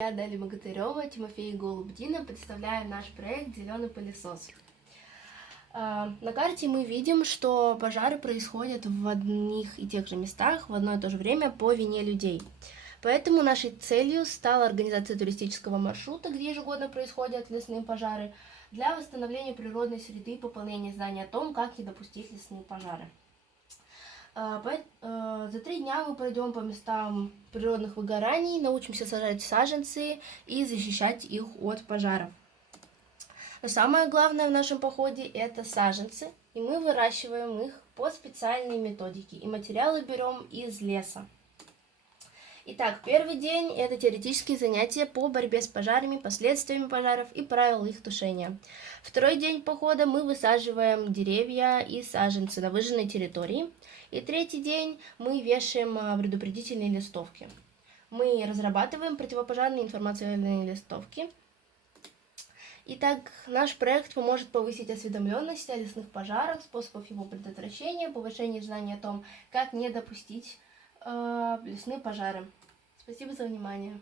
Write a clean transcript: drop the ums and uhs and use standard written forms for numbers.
Я Дарья Богатырева, Тимофей Голубдина. Представляю наш проект «Зеленый пылесос». На карте мы видим, что пожары происходят в одних и тех же местах в одно и то же время по вине людей. Поэтому нашей целью стала организация туристического маршрута, где ежегодно происходят лесные пожары, для восстановления природной среды и пополнения знаний о том, как не допустить лесные пожары. За 3 дня мы пройдем по местам природных выгораний, научимся сажать саженцы и защищать их от пожаров. Но самое главное в нашем походе – это саженцы, и мы выращиваем их по специальной методике, и материалы берем из леса. Итак, первый день – это теоретические занятия по борьбе с пожарами, последствиями пожаров и правил их тушения. Второй день похода мы высаживаем деревья и саженцы на выжженной территории. И третий день мы вешаем предупредительные листовки. Мы разрабатываем противопожарные информационные листовки. Итак, наш проект поможет повысить осведомленность о лесных пожарах, способах его предотвращения, повышение знаний о том, как не допустить лесные пожары. Спасибо за внимание.